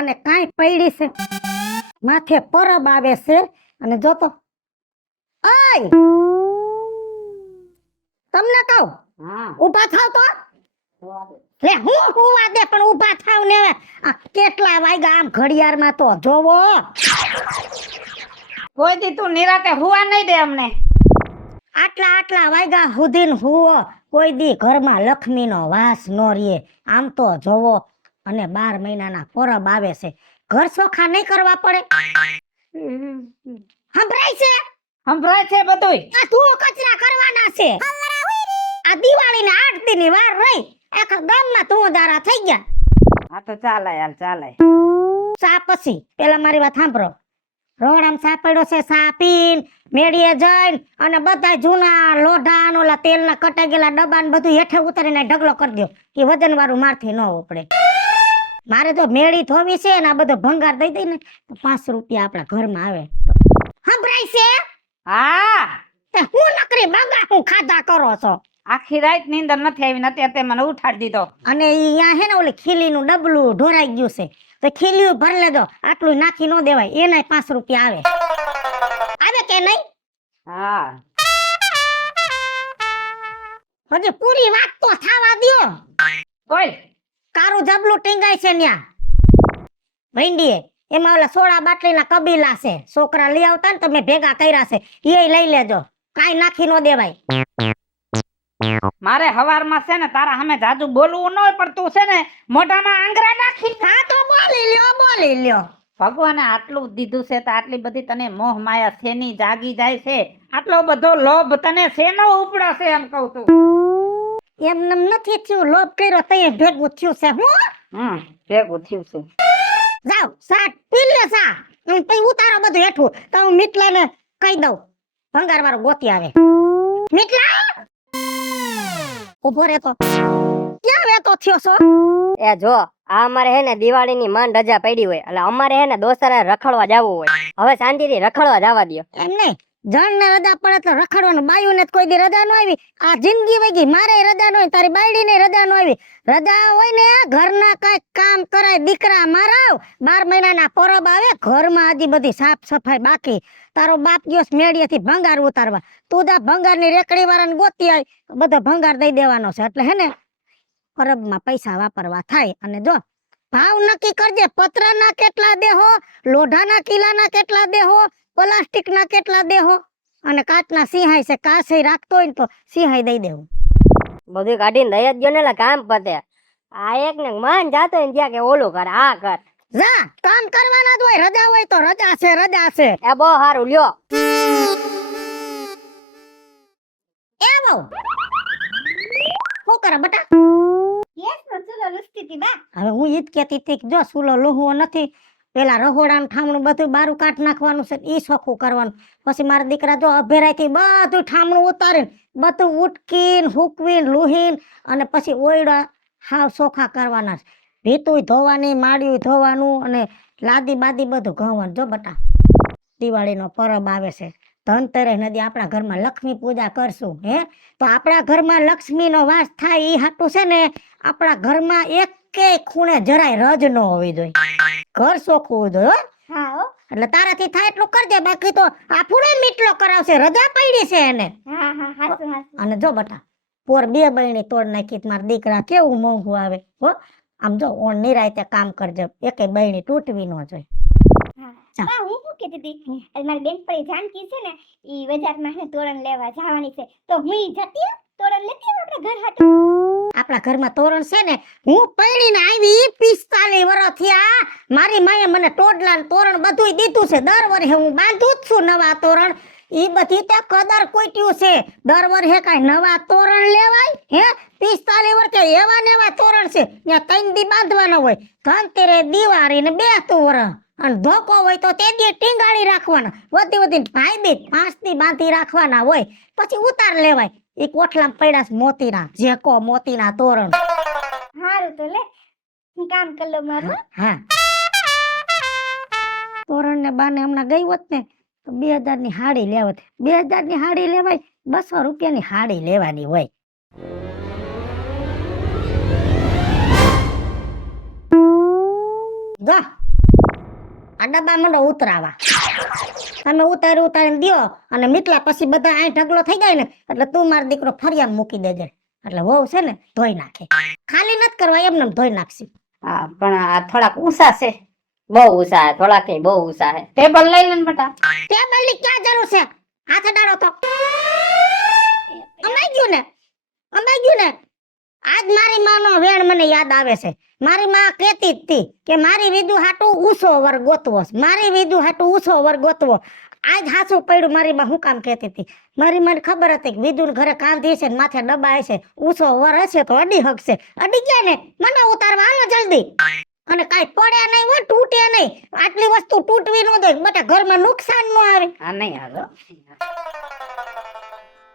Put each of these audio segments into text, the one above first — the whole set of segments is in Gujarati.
આને કાંઈ પડી છે, માથે પરબ આવે છે. અને જો તો ઓય તમને કહું, ઊભા થાવ તો લે હું વાદે પણ ઊભા થાવ ને. આ કેટલા વાગ્યા આમ ઘડિયાળમાં તો જોવો. કોઈ દી તું નિરાતે હુવા નહીં દે અમને. આટલા વાગ્યા સુધીન હુવો. કોઈ દી ઘરમાં લક્ષ્મીનો વાસ ન રહે. આમ તો જોવો. અને 12 મહિનાના પરબ આવે છે, ઘર ચોખા નહીં કરવા પડે? સંભળાય છે? સંભળાય છે બધુંય. આ ધૂળ કચરા કરવાના છે. આ દિવાળીને 8 દીની વાર રહી, આખા ગામમાં ધૂળધારા થઈ ગયા. હા તો ચાલે યાર, ચાલે. ચા પછી પેલા મારી વાત સાંભળો. રોડામ ચા પડ્યો છે, ચા પીન મેડીએ જઈને અને બધા જૂના લોઢા ઓલા તેલના કટાઈ ગયેલા ડબ્બા ને બધું હેઠે ઉતારીને ઢગલો કરી દો કે વજન વાળું મારથી ન ઉપડે. મારે જો મેળી ધોવી છે ને આ બધો ભંગાર દઈ દઈ ને તો 5 રૂપિયા આપણા ઘરમાં આવે. સંભળાય છે? હા. હું નકરી ભંગા હું ખાધા કરો છો? આખી રાત નીંદર નથી આવી ને અત્યારે તે મને ઉઠાડી દીધો. અને અહીંયા હે ને ઓલી ખીલીનું ડબલું ઢોરાઈ ગયું છે, તો ખીલીયું ભરી લેજો. આટલું નાખી ન દેવાય, એનાય 5 રૂપિયા આવે. આવે કે નહીં? હા. હજી પૂરી વાત તો થાવા દ્યો. બોલ. કારું જબલું ટીંગાય છે ન્યા ભઈંડીએ. એમાં ઓલા સોડા બાટલીના કબીલા છે, છોકરા લઈ આવતા ને તમે ભેગા કર્યા છે, એ લઈ લેજો. કાઈ નાખી ન દેવાય. મારે હવારમાં છે ને તારા સામે જાજુ બોલવું ન હોય, પણ તું છે ને મોઢામાં આંગરા નાખી. હા તો બોલી લ્યો. ભગવાને આટલું દીધું છે તો આટલી બધી તને મોહ માયા શેની જાગી જાય છે? આટલો બધો લોભ તને શેનો ઉપડો છે એમ કહું તું? એમને નથી થયું, લોભ કર્યો તઈ ભેગું થયું છે. હું ભેગું થયું છે. જાવ સા પી લે સા, પછી ઉતારો બધું હેઠું. તો હું મીટલાને કહી દઉં, ભંગાર વાળો ગોતી આવે. મીટલા ઉભો રહેતો ક્યાં વેતો થયો છો? એ જો આ અમારે હે ને દિવાળીની માંડ રજા પડી હોય એટલે અમારે હે ને દોસ્તારે રખડવા જવું હોય. હવે શાંતિથી રખડવા જવા દ્યો. એમ નહીં, જણને રજા પડે તો રખડવાનું. બાયુને કોઈ દી રજા ન આવી. આ જિંદગી વઈ ગઈ, મારે રજા ન હોય, તારી બાયડીને રજા ન આવી. રજા હોય ને ઘરના કઈક કામ કરાય. દીકરા મારાવ 12 મહિનાના પરબ આવે, ઘરમાં હજી બધી સાફ સફાઈ બાકી. તારો બાપ ગયો મેળીએથી ભંગાર ઉતારવા, તું જા ભંગારની રેકડી વાળાને ગોતી આય, બધો ભંગાર દઈ દેવાનો છે. એટલે હે ને પરબમાં પૈસા વાપરવા થાય. અને જો ભાવ નક્કી કરજે, પતરાના કેટલા દેહો, લોઢાના કિલાના કેટલા દેહો, પ્લાસ્ટિકના કેટલા દેહો, અને કાચના સિંહાઈ છે, કાસે રાખતો હોય ને તો સિંહાઈ દઈ દેવું. બધું કાઢીને દઈ જ ગયો ને એટલે કામ પતે. આ એક ને માન જાતો હોય ને ત્યાં કે ઓલું કર આ કર. જા કામ કરવાના જ હોય, રજા હોય તો રજા છે, રજા છે. એ બહુ સારું લ્યો. એ બહુ શું કરે બટા? હવે હું ઈ જ કહેતી હતી કે જો સુલો લોહવો નથી, પેલા રહોડાનું ઠામણું બધું બારું કાઢ નાખવાનું છે, ઈ સોખું કરવાનું. પછી મારા દીકરા જો અભેરાયથી બધું ઠામણું ઉતારીને બધું ઉટકીને હુકવીને લુહીને અને પછી ઓયડા હાવ સોખા કરવાના છે. ભીતુંય ધોવાની, માળિયું ધોવાનું અને લાદી બાદી બધું ઘવાનું. જો બટા દિવાળીનો પરબ આવે છે, ધનતેરસ નદી આપણા ઘરમાં લક્ષ્મી પૂજા કરશું. હે તો આપણા ઘરમાં લક્ષ્મીનો વાસ થાય એ હાટું છે ને આપણા ઘરમાં એકેય ખૂણે જરાય રજ ન હોવી જોઈએ, ઘર ચોખ્ખું જોઈએ. એટલે તારાથી થાય એટલું કરજે, બાકી તો આપણો મીટલો કરાવશે, રજા પડી છે એને. અને જો બટા પોર 2 બહેણી તોડ નાખી, મારા દીકરા કેવું મોંઘું આવે. હો આમ જો ઓણ નિરાયતે કામ કરજે, એકે બહેણી તૂટવી ન જોઈએ. હું શું કહેતી હતી, મારી બેનપણી જાનકી છે ને ઈ બજારમાં હે તોરણ લેવા જવાની છે, તો હું ઈ જતી તોરણ લેતી આપણા ઘર હાટુ. આપણા ઘરમાં તોરણ છે ને, હું પૈણીને આવી 45 વર્ષ થયા, મારી માએ મને ટોડલા ને તોરણ બધુંય દીધું છે. દર વર્ષે હું બાંધું જ છું નવા તોરણ. ઈ બધી તો કદર કૂટ્યું છે. દર વર્ષે કાંઈ નવા તોરણ લેવાય? હે 45 વર્ષે એવા ને એવા તોરણ છે, ત્યાં 3 દી બાંધવાના હોય. ધનતેરસ, દિવાળી ને 2 વર્ષ. અને ધોકો હોય તો તે દી ટીંગાળી રાખવાના, વધી ભાઈ બીજ 5 દી બાંધી રાખવાના હોય, પછી ઉતાર લેવાય. એ કોઠલામાં પડ્યા છે મોતીના, જેકો મોતીના તોરણ. હારું તો લે હું કામ કરી લઉં મારું. હા તોરણ ને બાને હમણાં ગઈ હોત ને તો 2000 ની હાડી લેવત. 2000 ની હાડી લેવાય, 200 રૂપિયાની હાડી લેવાની હોય. જો આ ડબ્બા મંડો ઉતરાવા. તમે ઉતારીને દ્યો અને મીટલા પછી બધા અહીં ઢગલો થઈ જાય ને એટલે તું મારો દીકરો ફરિયાદ મૂકી દેજે. એટલે વહુ છે ને ધોઈ નાખે. ખાલી નથી કરવા, એમને એમ ધોઈ નાખશે. હા પણ આ થોડાક ઊંચા છે. બહુ ઊંચા હે, થોડાક નહીં, બહુ ઊંચા હે. ટેબલ લઈ લે ને બેટા. ટેબલ ની ક્યાં જરૂર છે? હાથ અડાડો તો. અમાઈ ગયું ને. આજ મારી માનો વેણ મને યાદ આવે છે. મારી માં કહેતી હતી કે મારી વિદુ હાટું ઊંચો વર ગોતવો છે. મારી વિદુ હાટું ઊંચો વર ગોતવો. આજ હાચું પડ્યું. મારી માં હું કામ કહેતી હતી? મારી મને ખબર હતી કે વિદુ ઘરે કાંધી છે ને માથે ડબ્બા હશે, ઊંચો વર હશે તો અડી હકશે. અડી ગયા ને મને ઉતારવા હાલો જલ્દી. અને કાઈ પડે નહીં હો, તૂટે નહીં. આટલી વસ્તુ તૂટવી ન દે બેટા, ઘરમાં નુકસાન ન આવે. આ નહીં હાલો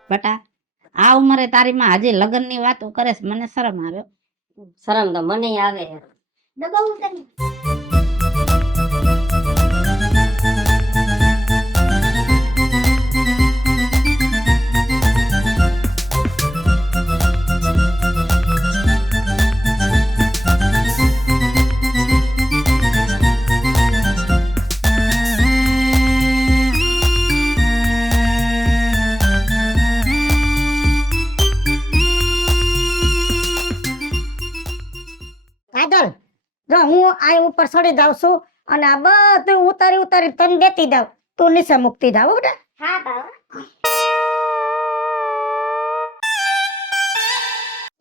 બેટા. આ ઉંમરે તારી માં હજી લગ્ન ની વાતો કરે છે, મને શરમ આવે. શરમ તો મને આવે છે. ડબ્બા ઉતારી. કાજલ, જો હું આ ઉપર ચડી જાઉં છું અને આ બધું ઉતારી તને દેતી જાવ. તું નીચે મૂકતી જાવ હો બેટા. હા બા.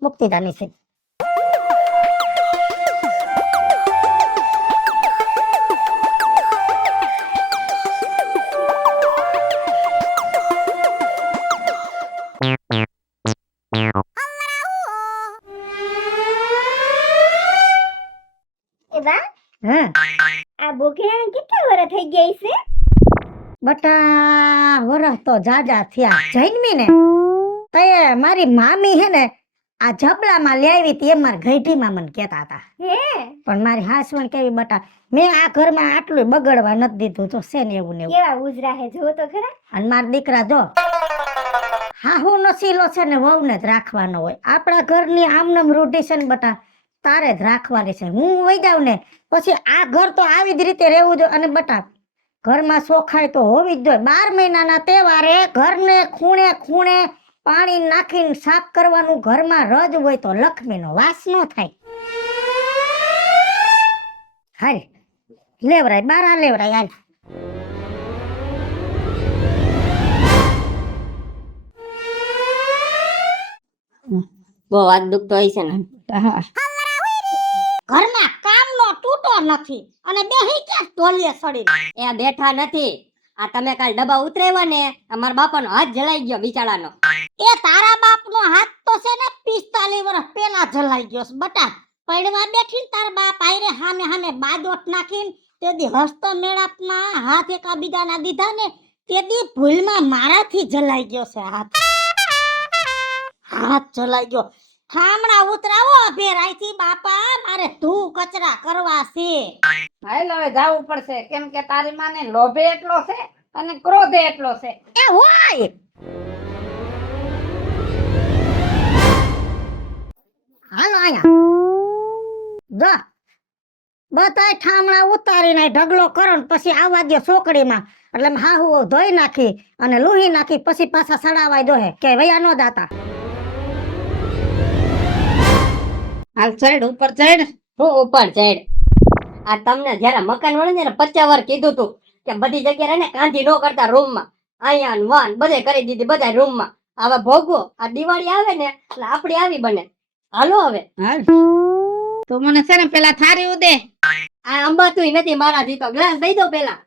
મૂકતી જા નીચે. એ બા, હા આ બોઘીરાને કેટલા વર્ષ થઈ ગયા છે? બટા વરસ તો જાજા થયા. જન્મી ને તે મારી મામી હે ને આ જબલામાં લઈ આવી હતી. એ મારી ઘઈટીમાં મને કહેતા હતા. હે પણ મારી હાસવણ કેવી બટા, મેં આ ઘરમાં આટલું બગડવા નથી દીધું. તો છે ને એવું ને એવું. કેવા ઉજરા હે, જો તો ખરા. અને મારા દીકરા જો હાહુ નો સીલો છે ને વહુને જ રાખવાનો હોય. આપણા ઘરની આમનામ રૂઢી છે ને બટા, તારે જ રાખવાની છે. હું વહી જાઉં ને પછી આ ઘર તો આવી જ રીતે રહેવું જોઈએ. અને બટા ઘરમાં ચોખાઈ તો હોવી જ જોઈએ. 12 મહિનાના તહેવારે ઘરને ખૂણે ખૂણે પાણી નાખીને સાફ કરવાનું. ઘરમાં રજ હોય તો લક્ષ્મીનો વાસ ન થાય. હાલ લેવરાય, બારા લેવરાય હાલ. બહુ હાથ દુખતો હોય છે ને. હા ઘરમાં કામનો તૂટો નથી અને બેહી ક્યાં ઢોલીએ સડી. એ બેઠા નથી. આ તમે કાલ ડબ્બા ઉતરેવા ને, અમારા બાપાનો હાથ જલાઈ ગયો બિચારાનો. એ તારા બાપનો હાથ તો છે ને 45 વર્ષ પહેલા જલાઈ ગયો છે બટા. પડવા બેઠીને તારા બાપ આયરે હામે બાદોટ નાખીને તેદી હસતો મેળાપમાં હાથ એકા બીજાના દીધા ને તેદી ભૂલમાં મારાથી જલાઈ ગયો છે હાથ જલાઈ ગયો. ઠામડા ઉતરાવો અભેરાયથી બાપા, મારે ધૂ કચરા કરવા છે. હાલ હવે જાવું પડશે, કેમ કે તારી માને લોભે એટલો છે અને ક્રોધે એટલો છે. એ હોય હાલો આયા જો બધાય ઠામણા ઉતારીને ઢગલો કરો ને પછી આવવા દો ચોકડીમાં. એટલે હાહુ ધોઈ નાખી અને લૂહી નાખી પછી પાછા સડાવાય દોહે કે વયા નો દાતા. હાલ ચડ ઉપર ચડ. હું ઉપર ચડ. આ તમને જયારે મકાન વળે ને 50 વાર કીધું તું કે બધી જગ્યાએ ને કાંધી નો કરતા રૂમમાં. અહીંયા ને વાન બધે કરી દીધી, બધા રૂમમાં. હવે ભોગવો. આ દિવાળી આવે ને એટલે આપડી આવી બને. હાલો હવે. હાલ તું મને છે ને પેલા થારી ઉદે. આ અંબાતું નથી મારા જીતો. ગ્લાસ દઈ દો પેલા.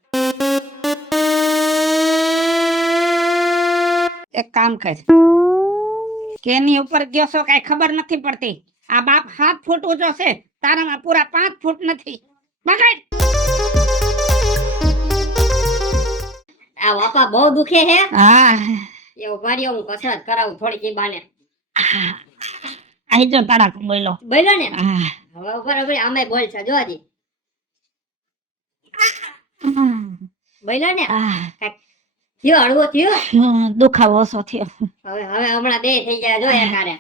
એક કામ કર, કેની ઉપર ગયો છો કઈ ખબર નથી પડતી. આ બાપ 7 ફૂટ ઊંચો છે, તારામાં પૂરા 5 ફૂટ નથી. બગાડ. આ વાપા બહુ દુખે હે. હા એવું કાર્ય હું કસરત કરાવું થોડીક ઈ બાને. આઈ જો તારા બોલો. બોલો ને. હા હવે ઉપર હવે અમે બોલ છે જો હજી. બોલો ને. થયો હળવો થયો. દુખાવો ઓછો થયો. હવે હમણાં બે થઈ જાય જો એકારે.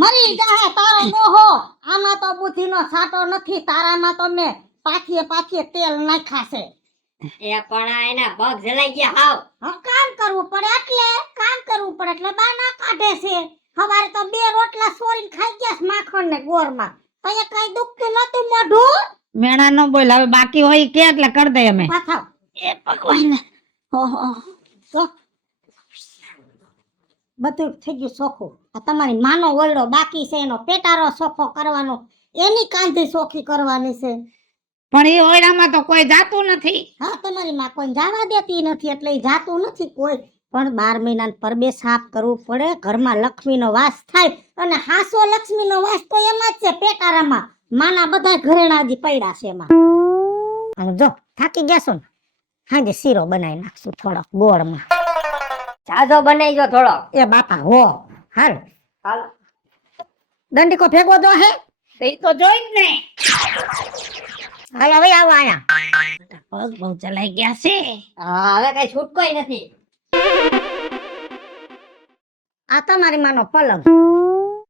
મરી જાહે તારો મોહો. આમાં તો બુદ્ધિનો સાટો નથી. તારામાં તો મેં પાથીએ તેલ નાખાશે. એ પણ આ એના પગ જલાઈ ગયા હાવ. હવે કામ કરવું પડે એટલે બાના કાઢે છે. હવારે તો 2 રોટલા સોરીને ખાઈ ગયા છે માખણ ને ગોળમાં. તને કઈ દુખતું નતું મોઢું? મેણા ન બોલ, હવે બાકી હોય કે એટલે કર દે અમે. પાથાવ. એ ભગવાન, ઓહો, જો બધું થઈ ગયું સોખું. આ તમારી માનો ઓરડો બાકી છે, એનો પેટારો સોખો કરવાનો, એની કાંધી સોખી કરવાની છે. પણ એ ઓયડામાં તો કોઈ જાતું નથી. હા, તમારી માં કોઈ જવા દેતી નથી એટલે ઈ જાતું નથી કોઈ. પણ 12 મહિના પરબે સાફ કરવું પડે. ઘરમાં લક્ષ્મીનો વાસ થાય અને હાસો લક્ષ્મીનો વાસ તો એમાં જ છે, પેટારામાં. માના બધા ઘરેણાજી પડ્યા છે એમાં. અને જો થાકી ગયા છો ને, હાજે શીરો બનાવી નાખશું થોડોક ગોળમાં. જાજો બનાવીજો થોડો. એ બાપા હો, હાલ હાલો. દંડીકો ભેગો દો હે. એ તો જોઈ જ ને. હાલ હવે આવો આયા. પગ બહુ ચલાઈ ગયા છે. હા, હવે કઈ છૂટકોય નથી. આ તમારી માનો પલંગ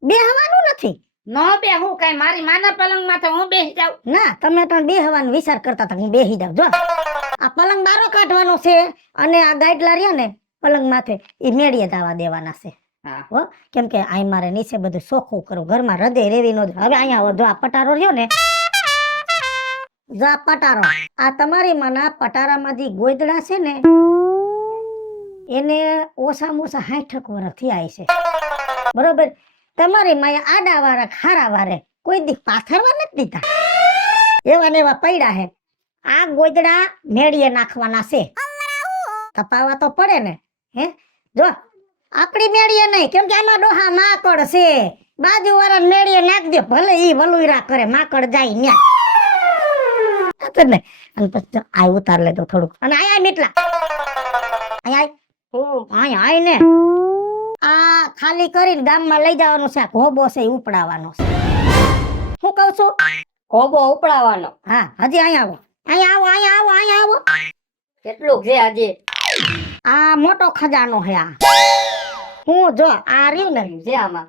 બેહવાનું નથી. ન બે હું કઈ મારી માના પલંગ માં તો હું બેસી જાઉં. ના, તમે તો બેહવાનો વિચાર કરતા હતા, હું બેહી જાઉં. જો આ પલંગ બારો કાઢવાનો છે અને આ ગાઈડલા રહ્યા ને પલંગ માથે એ મેળીએ દાવા દેવાના છે. હા. હો, કેમ કે આ મારે નીચે બધું સોખું કરું, ઘરમાં હૃદય રેવી નો. હવે અહીંયા જો આ પટારો રહ્યો ને, જો આ પટારો, આ તમારી માના પટારામાં જે ગોદડા છે ને એને ઓછામાં ઓછા 60 વર્ષ થયા છે. બરોબર. તમારી માયા આડા વાળા ખારા વારે કોઈ દી પાથરવા નથી દીધા, એવા ને એવા પડ્યા હે. આ ગોદડા મેળીએ નાખવાના છે. તપાવા તો પડે ને. હે, જો આપણી મેળીએ નહીં, કેમ કે આમાં ડોહા માકડ છે. બાજુ વાળા મેળીએ નાખ દે, ભલે ઈ વલુયરા કરે, માકડ જાય ન્યા ને. અને પછી આ ઉતાર લેતો થોડુંક. અને આય મીટલા આય ને આ ખાલી કરીને ગામમાં લઈ જવાનું છે. ઘોબો છે ઈ ઉપડાવવાનો છે. હું કહું છું? કોબો ઉપડાવવાનો. હા, હજી અહીંયા આવો. કેટલું છે આજે? આ મોટો ખજાનો હે. આ હું જો આ રહ્યું ને છે આમાં.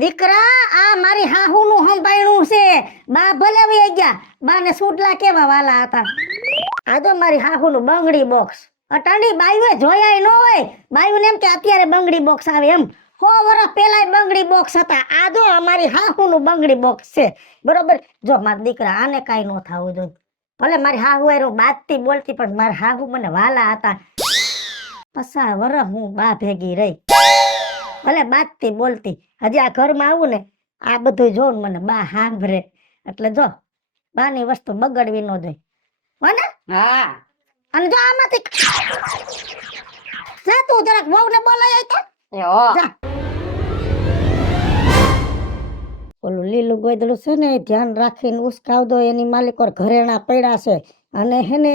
દીકરા, આ મારી હાહુનું સંભાળ્યું છે. બા ભલે વહી ગયા, બાને સુડલા કેવા વાલા હતા. આ જો મારી હાહુનું બંગડી બોક્સ. અટાણી બાયુએ જોયાય ન હોય. બાયુને એમ કે અત્યારે બંગડી બોક્સ આવે એમ. 100 વર્ષ પહેલા બંગડી બોક્સ હતા. આ જો અમારી હાહુનું બંગડી બોક્સ છે. બરોબર. જો મારા દીકરા, આને કાંઈ ન થવું જોઈએ. ભલે મારી હાહુ એનું બાજતી બોલતી, પણ મારા હાહુ મને વાલા હતા. 50 વર્ષ હું બા ભેગી રહી, ભલે બાજતી બોલતી. હજી આ ઘરમાં આવું ને, આ બધું જોઉં મને બા સાંભળે. એટલે જો બાની વસ્તુ બગડવી ન જોઈએ, હો ને? હા. અને જો આમાંથી જા તું જરાક વહુને બોલાય તો. એ હો. જા. ઓલું લીલું ગોદડું છે ને, એ ધ્યાન રાખીને ઉસકાવ દો. એની માલિક ઓર ઘરેણા પડ્યા છે. અને હેને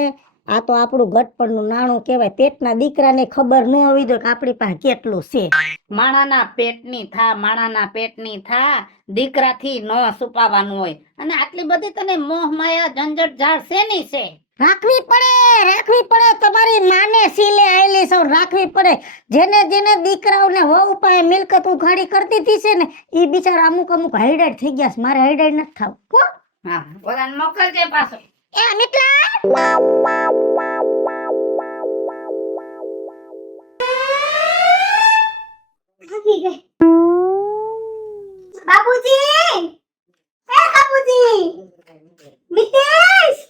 આ તો આપણું ગટપણનું નાણું કહેવાય. પેટના દીકરાને ખબર ન હોવી જોઈએ કે આપણી પાસે કેટલું છે. માણાના પેટની થા દીકરાથી ન છુપાવાનું હોય. અને આટલી બધી તને મોહ માયા ઝંઝટ ઝાડ શેની છે? રાખવી પડે. તમારી માને સીલે આયેલી સૌ રાખવી પડે. જેને દીકરાઓને વહુ પાસે મિલકત ઉઘાડી કરતી હતી છે ને, ઈ બિચારા અમુક હાઈડાઈડ થઈ ગયા છે. મારે હાઈડાઈડ નથી થાવ. હો, હા, બધાને મોકલજે પાછો. એ મિત્લા થાકી ગઈ. બાપુજી, એ બાપુજી, મિતેશ.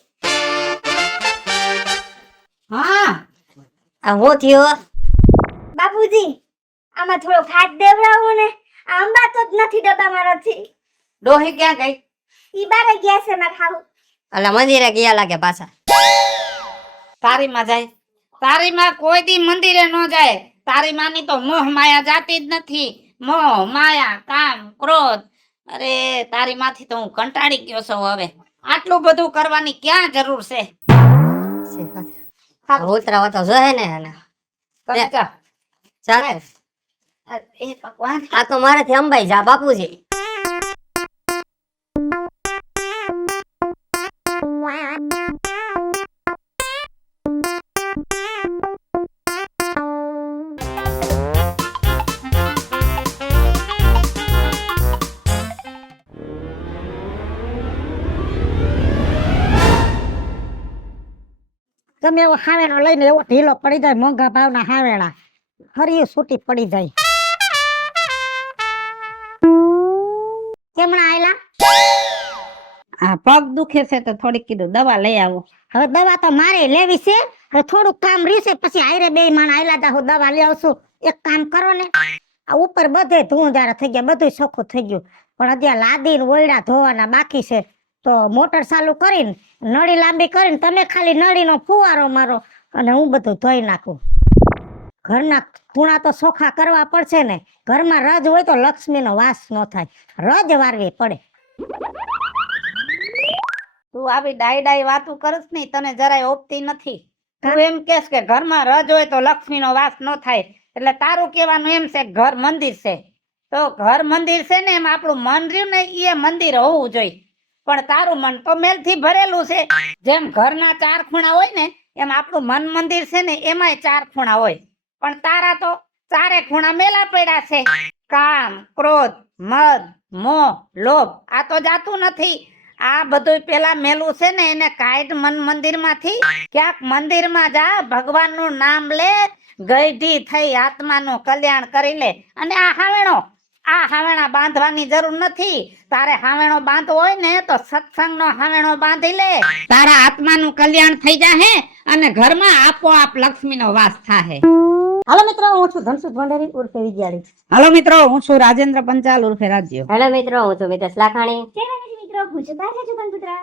હા. આ હું થયો? બાપુજી, આમાં થોડો ખાટ દેવડાવો ને. આ અંબા તો જ નથી ડબ્બામાં નથી. ડોહી ક્યાં ગઈ? ઈ બારે ગયા છે માર ખાવું. અલા મંદિરે ગયા લાગે પાછા. તારી માં જાય. તારી માં કોઈ દી મંદિરે ન જાય. તારી માની તો મોહ માયા જાતી જ નથી. મોહ માયા, કામ, ક્રોધ. અરે તારી માંથી તો હું કંટાળી ગયો છું. હવે આટલું બધું કરવાની ક્યાં જરૂર છે? ઉતરાવા તો જોહે ને એને. તમે કહો. ચાલે. એ ભગવાન. આ તો મારેથી અંબાઈ જા બાપુજી. ગમે એવો હાવેણો લઈને એવો ઢીલો પડી જાય, મોંઘા ભાવના હાવેણા હરિયું છૂટી પડી જાય. કેમણા આયલા? આ પગ દુખે છે તો થોડીક કીધું દવા લઈ આવો. હવે દવા તો મારે લેવી છે, હવે થોડુંક કામ રહ્યું છે, પછી આયરે બે માણ આયલા તા હું દવા લઈ આવશું. એક કામ કરો ને, આ ઉપર બધે ધુંધારા થઈ ગયા, બધું ચોખ્ખું થઈ ગયું, પણ હજી આ લાદી ને ઓયડા ધોવાના બાકી છે. તો મોટર ચાલુ કરીને નળી લાંબી કરીને તમે ખાલી નળીનો ફુવારો મારો અને હું બધું ધોઈ નાખું. ઘરના ખૂણા તો ચોખ્ખા કરવા પડશે ને, ઘરમાં રજ હોય તો લક્ષ્મીનો વાસ ન થાય, રજ વારવી પડે. તું આવી ડાઈ વાતું કરસ ને તને જરાય ઓપતી નથી. તું એમ કેસ કે ઘરમાં રજ હોય તો લક્ષ્મીનો વાસ ન થાય, એટલે તારું કહેવાનું એમ છે કે ઘર મંદિર છે. તો ઘર મંદિર છે ને એમ આપણું મન રહ્યું ને એ મંદિર હોવું જોઈએ. પણ તારું મન તો મેલથી ભરેલું છે. જેમ ઘરના 4 ખૂણા હોય ને એમ આપણું મન મંદિર છે ને એમાંય 4 ખૂણા હોય. પણ તારા તો 4 ખૂણા મેલા પડ્યા છે. કામ, ક્રોધ, મદ, મોહ, લોભ આ તો જાતું નથી. આ બધું પેલા મેલું છે ને એને કાઢ મન મંદિર માંથી. ક્યાંક મંદિર માં જા, ભગવાન નું નામ લે, ગઈઢી થઈ આત્માનું કલ્યાણ કરી લે. અને આ હાવેણા બાંધવાની જરૂર નથી. તારે હાવેણો બાંધવો હોય ને તો સત્સંગનો હાવેણો બાંધી લે. તારા આત્માનું કલ્યાણ થઈ જાહે અને ઘરમાં આપોઆપ લક્ષ્મીનો વાસ થાહે. હાલો મિત્રો, હું છું ધનસુખ ભંડારી ઉર્ફે વિજયાળી. હાલો મિત્રો, હું છું રાજેન્દ્ર પંચાલ ઉર્ફે રાજ્યો. હેલો મિત્રો, હું છું મિતેશ લાખાણી. જય માતાજી મિત્રો, હું છું તાજા જુગનપુત્રા.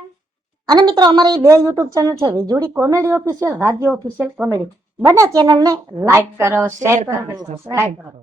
અને મિત્રો અમારી 2 યુટ્યુબ ચેનલ છે, વીજળી કોમેડી ઓફિશિયલ, રાજ્ય ઓફિશિયલ કોમેડી. બંને ચેનલને લાઈક કરો, શેર કરો, સબસ્ક્રાઇબ કરો.